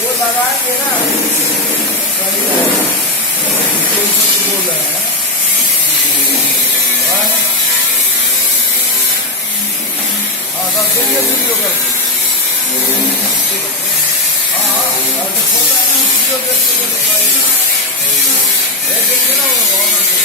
वो लगाएंगे ना सही रहेगा। बोल रहे हैं हाँ सर देखिए वीडियो कर हाँ हाँ खोल रहे हैं ना वीडियो देखिए ना।